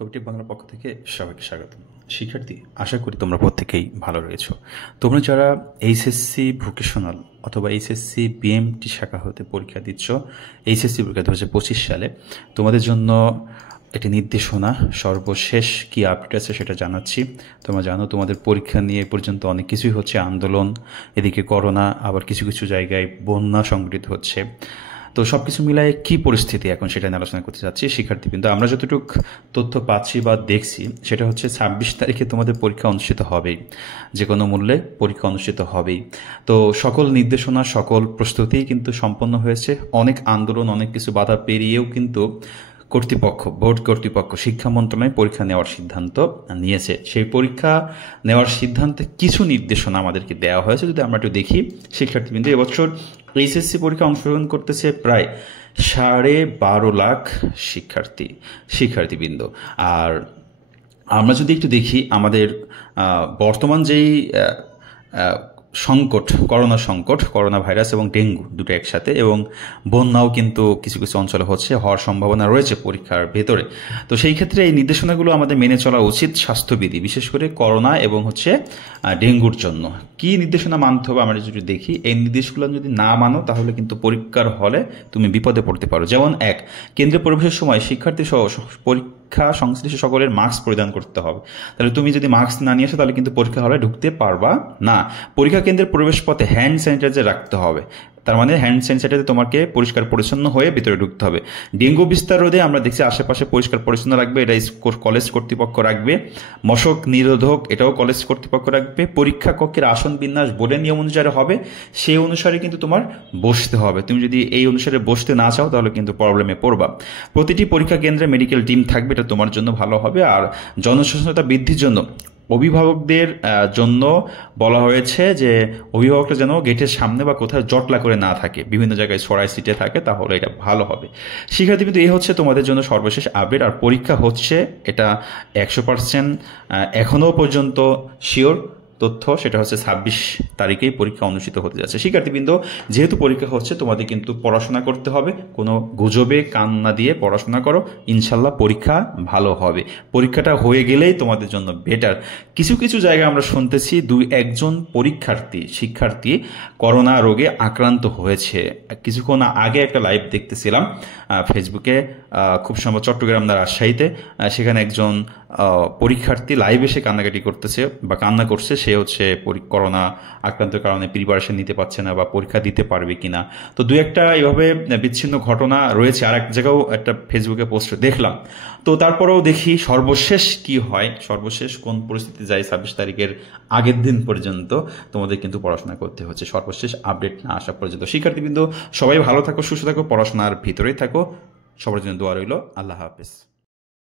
কবিটিভ বাংলার পক্ষ থেকে সবাইকে স্বাগত। শিক্ষার্থী, আশা করি তোমরা প্রত্যেকেই ভালো রয়েছো। তোমরা যারা এইচএসসি ভোকেশনাল অথবা এইচএসসি বিএমটি শাখা হতে পরীক্ষা দিচ্ছ, এইচএসসি পরীক্ষা 2025 সালে, তোমাদের জন্য একটি নির্দেশনা সর্বশেষ কি আপডেট আছে সেটা জানাচ্ছি। তোমরা জানো তোমাদের পরীক্ষা নিয়ে পর্যন্ত অনেক কিছুই হচ্ছে, আন্দোলন, এদিকে করোনা, আবার কিছু কিছু জায়গায় বন্যা সংঘটিত হচ্ছে। তো সব কিছু মিলায় কী পরিস্থিতি এখন সেটা নিয়ে আলোচনা করতে চাচ্ছি। শিক্ষার্থী, কিন্তু আমরা যতটুকু তথ্য পাচ্ছি বা দেখছি সেটা হচ্ছে 26 তারিখে তোমাদের পরীক্ষা অনুষ্ঠিত হবেই, যে কোনো মূল্যে পরীক্ষা অনুষ্ঠিত হবেই। তো সকল নির্দেশনা, সকল প্রস্তুতিই কিন্তু সম্পন্ন হয়েছে। অনেক আন্দোলন, অনেক কিছু বাধা পেরিয়েও কিন্তু বোর্ড কর্তৃপক্ষ, শিক্ষা মন্ত্রণালয় পরীক্ষা নেওয়ার সিদ্ধান্ত নিয়েছে। সেই পরীক্ষা নেওয়ার সিদ্ধান্তে কিছু নির্দেশনা আমাদেরকে দেওয়া হয়েছে। যদি আমরা একটু দেখি, শিক্ষার্থীবৃন্দ, এবছর এইচএসসি পরীক্ষা অংশগ্রহণ করতেছে প্রায় 12.5 লাখ শিক্ষার্থীবৃন্দ। আর আমরা যদি একটু দেখি আমাদের বর্তমান যেই সংকট, করোনা ভাইরাস এবং ডেঙ্গু দুটো একসাথে, এবং বন্যাও কিন্তু কিছু কিছু অঞ্চলে হওয়ার সম্ভাবনা রয়েছে পরীক্ষার ভেতরে। তো সেই ক্ষেত্রে এই নির্দেশনাগুলো আমাদের মেনে চলা উচিত, স্বাস্থ্যবিধি, বিশেষ করে করোনা এবং ডেঙ্গুর জন্য। কি নির্দেশনা মানতে হবে আমরা যদি দেখি, এই নির্দেশগুলো যদি না মানো তাহলে কিন্তু পরীক্ষার হলে তুমি বিপদে পড়তে পারো। যেমন কেন্দ্রে প্রবেশের সময় শিক্ষার্থী সহ পরীক্ষা সংশ্লিষ্ট সকলের মাস্ক পরিধান করতে হবে। তাহলে তুমি যদি মাস্ক না নিয়ে আসো তাহলে কিন্তু পরীক্ষা হলে ঢুকতে পারবা না। পরীক্ষা কেন্দ্রের প্রবেশ পথে হ্যান্ড স্যানিটাইজার রাখতে হবে। তার মানে হ্যান্ড স্যানিটাইজারে তোমাকে পরিষ্কার পরিচ্ছন্ন হয়ে ভিতরে ঢুকতে হবে। ডেঙ্গু বিস্তার রোধে আমরা দেখছি আশেপাশে পরিষ্কার পরিচ্ছন্ন রাখবে, এটা কলেজ কর্তৃপক্ষ রাখবে। মশক নিরোধক, এটাও কলেজ কর্তৃপক্ষ রাখবে। পরীক্ষা কক্ষের আসন বিন্যাস বোর্ডের নিয়ম অনুসারে হবে, সেই অনুসারে কিন্তু তোমার বসতে হবে। তুমি যদি এই অনুসারে বসতে না চাও তাহলে কিন্তু প্রবলেমে পড়বা। প্রতিটি পরীক্ষা কেন্দ্রে মেডিকেল টিম থাকবে, এটা তোমার জন্য ভালো হবে। আর জনসচেতনতা বৃদ্ধির জন্য অভিভাবকদের জন্য বলা হয়েছে যে অভিভাবকরা যেন গেটের সামনে বা কোথাও জটলা করে না থাকে, বিভিন্ন জায়গায় সরাই সিটে থাকে, তাহলে এটা ভালো হবে। শিক্ষার্থী, কিন্তু এই হচ্ছে তোমাদের জন্য সর্বশেষ আপডেট। আর পরীক্ষা হচ্ছে, এটা 100% এখনও পর্যন্ত শিওর তথ্য, সেটা হচ্ছে 26 তারিখেই পরীক্ষা অনুষ্ঠিত হতে যাচ্ছে। শিক্ষার্থীবৃন্দ, যেহেতু পরীক্ষা হচ্ছে তোমাদের কিন্তু পড়াশোনা করতে হবে, কোনো গুজবে কান না দিয়ে পড়াশোনা করো, ইনশাল্লাহ পরীক্ষা ভালো হবে। পরীক্ষাটা হয়ে গেলেই তোমাদের জন্য বেটার। কিছু কিছু জায়গায় আমরা শুনতেছি 2-1 শিক্ষার্থী করোনা রোগে আক্রান্ত হয়েছে। কিছুক্ষণ আগে একটা লাইভ দেখতেছিলাম ফেসবুকে, খুব সম্ভব চট্টগ্রাম না রাজশাহীতে। সেখানে একজন পরীক্ষার্থী লাইভ এসে কান্নাকাটি করতেছে বা কান্না করছে। সে করোনা আক্রান্তের কারণে প্রিপারেশন নিতে পারছে না বা পরীক্ষা দিতে পারবে কিনা। তো 2-1টা এইভাবে বিচ্ছিন্ন ঘটনা রয়েছে। আর এক জায়গাও একটা ফেসবুকে পোস্ট দেখলাম। তো তারপরেও দেখি সর্বশেষ কি হয়, সর্বশেষ কোন পরিস্থিতি যায়। 26 তারিখের আগের দিন পর্যন্ত তোমাদের কিন্তু পড়াশোনা করতে হচ্ছে, সর্বশেষ আপডেট না আসা পর্যন্ত। শিক্ষার্থী কিন্তু সবাই ভালো থাকো, সুস্থ থাকো, পড়াশোনার ভিতরেই থাকো। সবার জন্য দোয়া রইল। আল্লাহ হাফেজ।